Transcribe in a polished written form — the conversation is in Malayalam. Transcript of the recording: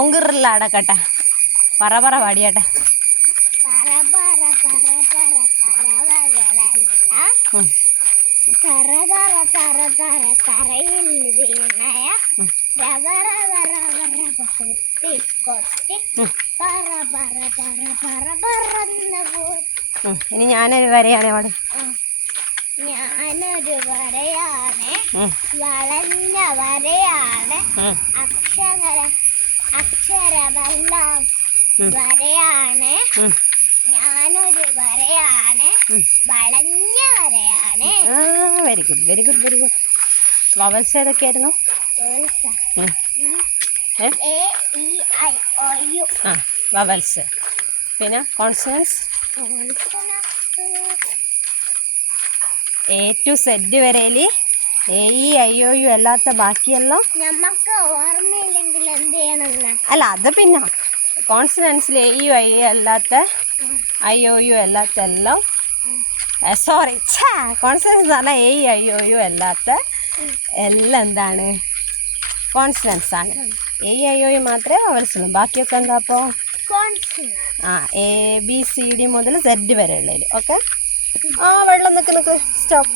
ഒങ്കിറില്ല അടക്കട്ടെ. പറ പാടിയാട്ടെ. തറയിൽ വീണയ ഇനി ഞാനൊരു വരയാണ് അവിടെ. ഞാനൊരു വരയാണ്, വളഞ്ഞ വരയാണ്, അക്ഷരമെല്ലാം വരയാണ്. ഞാനൊരു വരയാണ്, വളഞ്ഞ വരയാണ്. Very good very good very good. Vowels ഏതൊക്കെയായിരുന്നു? വവൽസ്. പിന്നെ കോൺസണൻസ് A to Z വരയിൽ AEIOU അല്ലാത്ത ബാക്കിയെല്ലാം നമുക്ക് ഓർമ്മയില്ലെങ്കിൽ എന്ത് ചെയ്യണം? അല്ല അത് പിന്നെ കോൺസണൻസിൽ AEIO അല്ലാത്ത IOU അല്ലാത്ത എല്ലാം സോറി കോൺസണൻസ് അല്ല AEIOU അല്ലാത്ത എല്ലാം എന്താണ്? കോൺസണൻസ് ആണ്. AEIOU മാത്രമേ വവൽസുള്ളൂ. ബാക്കിയൊക്കെ എന്താ അപ്പോൾ? ABCD മുതൽ Z വരെ ഉള്ളതിൽ. ഓക്കെ. വെള്ളം നിൽക്ക് സ്റ്റോപ്പ്.